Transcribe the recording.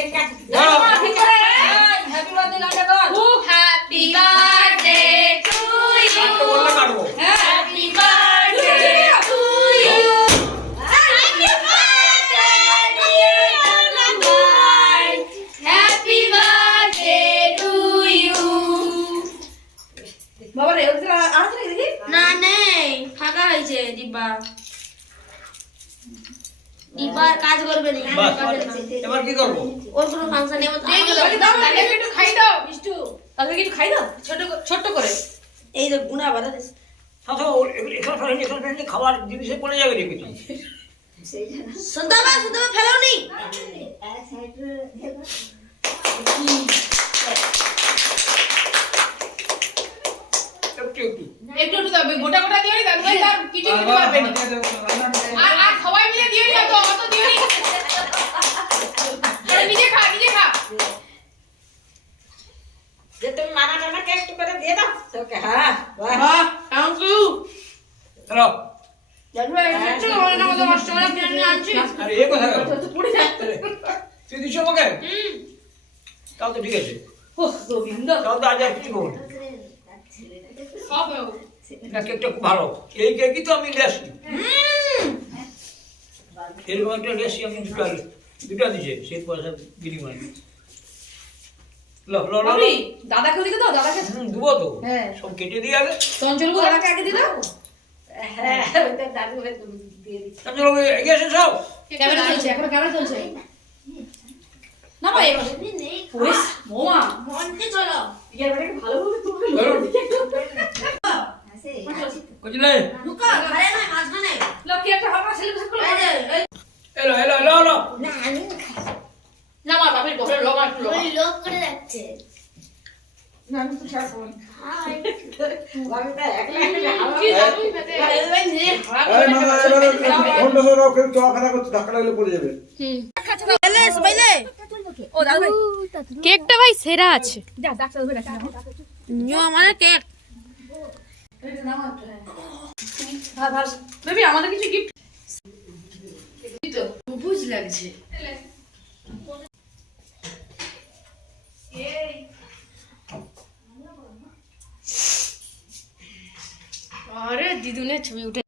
Happy birthday গানটা গাও। Happy birthday to you. গানটা বললে কাটবো। Happy birthday to you. Happy birthday dear কাকাই। Happy birthday to you. বাবা রে ওটা আর দেখি না নেই ফাঁকা হয়েছে ডিব্বা ডিব্বার কাজ করবে না বাস, এবার কি করবো? ওর কোনো ফাংশন নেই একটু খাই দাও মিষ্টু। তাহলে একটু খাই দাও ছোট করে। এই তো গুনা বাধা দিস এখানে খাবার জিনিসে পড়ে যাবে দেখেছি। সন্তাবা ফেলো নি একটু একটু একটু দাও গোটা গোটা দিও নি তাহলে তার কিছু কিছু পারবে না। আর সবাই মিলে দিও নি অত দিও নি। নিজে খা যে তুমি মানাটাকে একটু করে দিয়ে দাও তোকে। হ্যাঁ বাহ বাহ থ্যাংক ইউ। চলো। জানু একটু ওই না মতো নষ্ট করে কিনে আনছি। আরে এ কথা গেল। তো পুড়ে যাচ্ছে। তুই দিচ্ছ আমাকে? তাও তো ঠিক আছে। ওহ গোবিন্দ তাও তো আজ আর কিছু করবো না। হবে না, কেকটা খুব ভালো। এই কেকই তো আমি নিয়ে আসি। এরকম একটা নিয়ে আসি আমি দুটো দিচ্ছে সেই পয়সা বিনিময়ে। লো লো লো ভাবি দাদাকে ওদিকে দাও দাদাকে দেবো তো। হ্যাঁ। সব কেটে দিয়ে আগে। চঞ্চলবু দাদাকে আগে দিয়ে দাও। হ্যাঁ ওইটা দাদু হয়তো দিয়ে দিচ্ছে। চলো এগিয়ে এসে সব। ক্যামেরা চলছে এখন ক্যামেরা চলছে। না ভাই ওইস মোমা মনকে চলো ইয়ার মানে ভালোভাবে তুলবে। বুঝলে? লুকা ঘরে না মাঝখানে লোক একটা হালকা সেলিব্রেশন করো। এই যে এই এলো এলো এলো এলো। না আমি না মা বাপের ঘরে লোক আর লোক। ওই লোক করে যাচ্ছে না আমি তো শেয়ার করব। হাই বাবাটা একলা একলা হাওয়া কি জানুই মেতে। এই যে এই মামা এবারে ঘন্টা ধরে ওকে চোখানা করতে ধাক্কা লাগলে পড়ে যাবে। এলে সবাইলে ও দাদা ভাই কেকটা ভাই সেরা আছে যা ডাক্তার ধরে রাখা। নিও আমাদের কেক বেবি আমাদের কিছু গিফট বুঝ লাগছে আরে দিদুনের ছবি উঠে